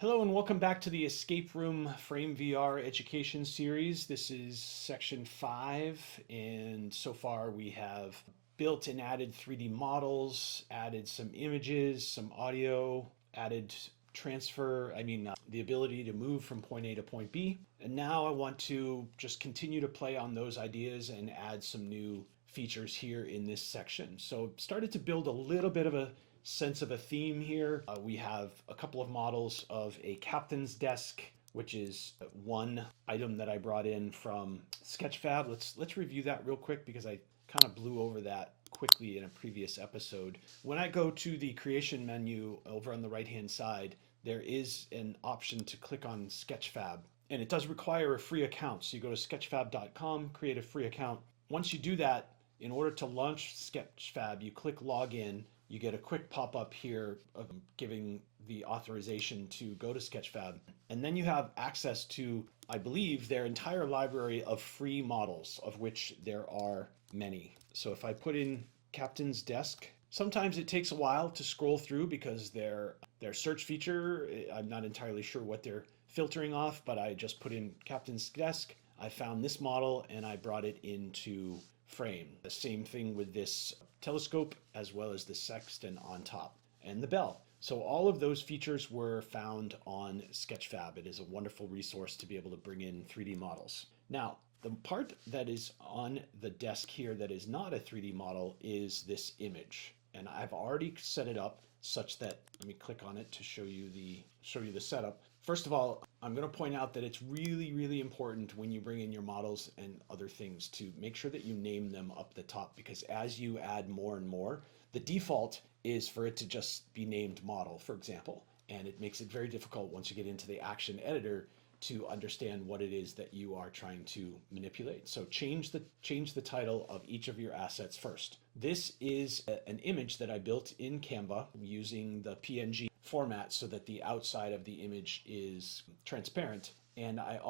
Hello and welcome back to the Escape Room FrameVR education series. This is section 5, and so far we have built and added 3D models, added some images, some audio, added the ability to move from point A to point B. And now I want to just continue to play on those ideas and add some new features here in this section. So started to build a little bit of a sense of a theme here. We have a couple of models of a captain's desk, which is one item that I brought in from Sketchfab. Let's review that real quick because I kind of blew over that quickly in a previous episode. When I go to the creation menu over on the right hand side, there is an option to click on Sketchfab, and it does require a free account. So you go to sketchfab.com, create a free account. Once you do that, in order to launch Sketchfab, you click login. You get a quick pop-up here of giving the authorization to go to Sketchfab. And then you have access to, I believe, their entire library of free models, of which there are many. So if I put in Captain's Desk, sometimes it takes a while to scroll through because their search feature, I'm not entirely sure what they're filtering off, but I just put in Captain's Desk. I found this model and I brought it into Frame. The same thing with this telescope as well as the sextant on top and the bell. So all of those features were found on Sketchfab. It is a wonderful resource to be able to bring in 3D models. Now, the part that is on the desk here that is not a 3D model is this image. And I've already set it up such that, let me click on it to show you the setup. First of all, I'm going to point out that it's really, really important when you bring in your models and other things to make sure that you name them up the top, because as you add more and more, the default is for it to just be named model, for example, and it makes it very difficult once you get into the action editor to understand what it is that you are trying to manipulate. So change the title of each of your assets first. This is an image that I built in Canva using the PNG format so that the outside of the image is transparent. And I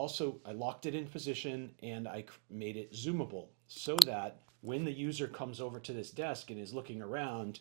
locked it in position and I made it zoomable so that when the user comes over to this desk and is looking around,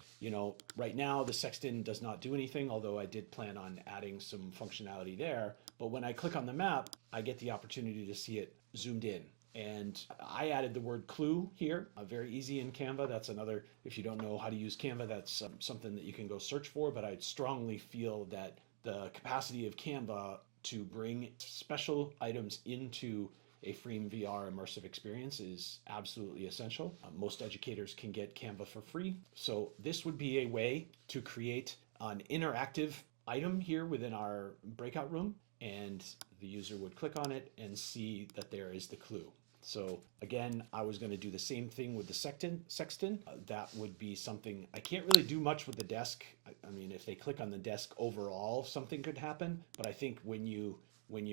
right now the sextant does not do anything, although I did plan on adding some functionality there. But when I click on the map, I get the opportunity to see it zoomed in. And I added the word clue here, very easy in Canva. That's another, if you don't know how to use Canva, that's something that you can go search for. But I strongly feel that the capacity of Canva to bring special items into a FrameVR immersive experience is absolutely essential. Most educators can get Canva for free. So this would be a way to create an interactive item here within our breakout room, and the user would click on it and see that there is the clue. So again, I was going to do the same thing with the sextant. That would be something, I can't really do much with the desk. I mean, if they click on the desk overall, something could happen. But I think when you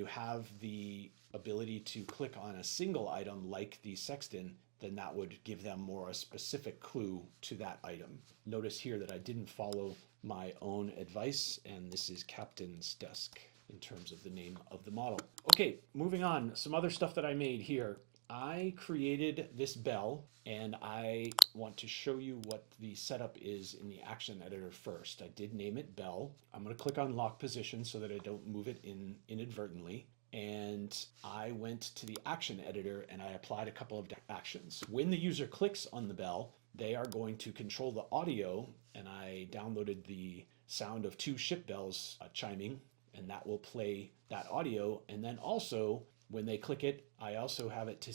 have the ability to click on a single item like the sextant, then that would give them more a specific clue to that item. Notice here that I didn't follow my own advice, and this is Captain's Desk in terms of the name of the model. Okay, moving on, some other stuff that I made here. I created this bell, and I want to show you what the setup is in the action editor first. I did name it bell. I'm going to click on lock position so that I don't move it inadvertently. And I went to the action editor and I applied a couple of actions. When the user clicks on the bell, they are going to control the audio, and I downloaded the sound of 2 ship bells chiming, and that will play that audio. And then also, when they click it, I also have it to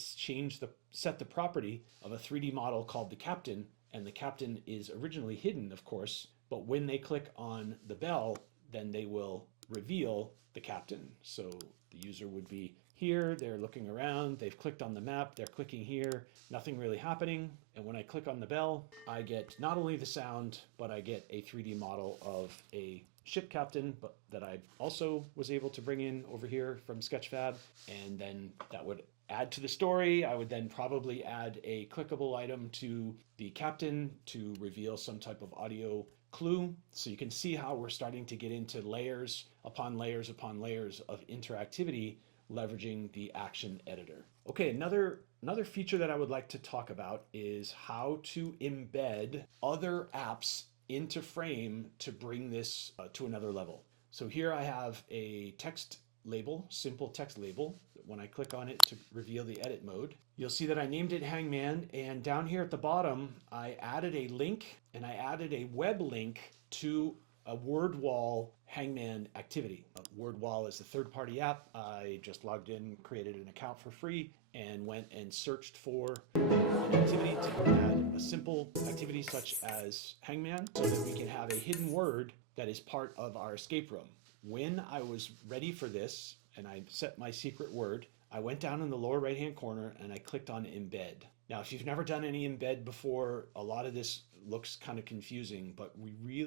set the property of a 3D model called the captain, and the captain is originally hidden, of course, but when they click on the bell, then they will reveal the captain. So the user would be here, they're looking around, they've clicked on the map, they're clicking here, nothing really happening. And when I click on the bell, I get not only the sound, but I get a 3D model of a ship captain, but that I also was able to bring in over here from Sketchfab. And then that would add to the story. I would then probably add a clickable item to the captain to reveal some type of audio clue. So you can see how we're starting to get into layers upon layers upon layers of interactivity, leveraging the action editor. Okay, another feature that I would like to talk about is how to embed other apps into Frame to bring this to another level. So here I have a text label, simple text label. When I click on it to reveal the edit mode, you'll see that I named it Hangman, and down here at the bottom, I added a link, and I added a web link to a WordWall Hangman activity. WordWall is the third-party app. I just logged in, created an account for free, and went and searched for an activity to add a simple activity such as Hangman so that we can have a hidden word that is part of our escape room. When I was ready for this and I set my secret word, I went down in the lower right hand corner and I clicked on embed. Now, if you've never done any embed before, a lot of this looks kind of confusing, but we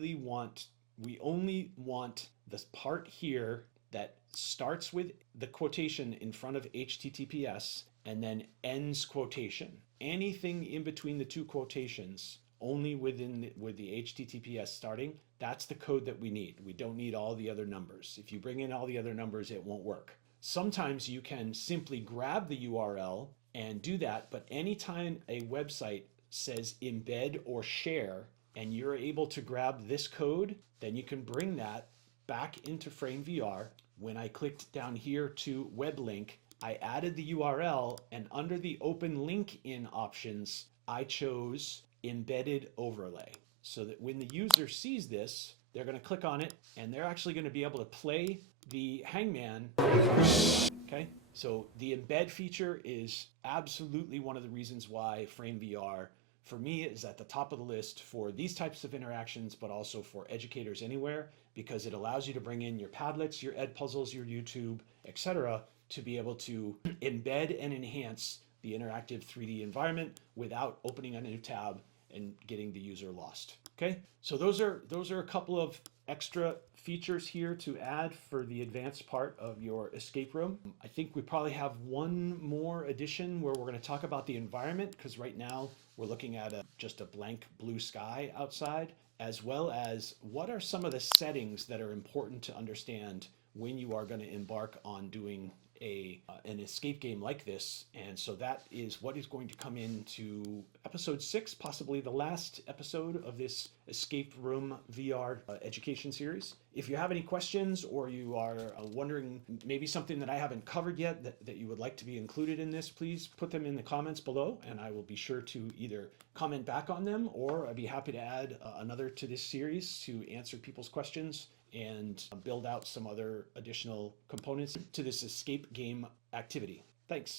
only want this part here that starts with the quotation in front of HTTPS and then ends quotation. Anything in between the two quotations, only with the HTTPS starting, that's the code that we need. We don't need all the other numbers. If you bring in all the other numbers, it won't work. Sometimes you can simply grab the URL and do that, but anytime a website says embed or share, and you're able to grab this code, then you can bring that back into FrameVR. When I clicked down here to web link, I added the URL, and under the open link in options, I chose embedded overlay, so that when the user sees this, they're going to click on it and they're actually going to be able to play the Hangman. Okay, so the embed feature is absolutely one of the reasons why FrameVR for me is at the top of the list for these types of interactions, but also for educators anywhere, because it allows you to bring in your Padlets, your Edpuzzles, your YouTube, etc., to be able to embed and enhance the interactive 3D environment without opening a new tab and getting the user lost. Okay, so those are a couple of extra features here to add for the advanced part of your escape room. I think we probably have one more addition where we're going to talk about the environment, because right now we're looking at just a blank blue sky outside, as well as what are some of the settings that are important to understand when you are going to embark on doing an escape game like this. And so that is what is going to come into episode 6, possibly the last episode of this escape room VR education series. If you have any questions, or you are wondering maybe something that I haven't covered yet that you would like to be included in this, please put them in the comments below, and I will be sure to either comment back on them, or I'd be happy to add another to this series to answer people's questions and build out some other additional components to this escape game activity. Thanks.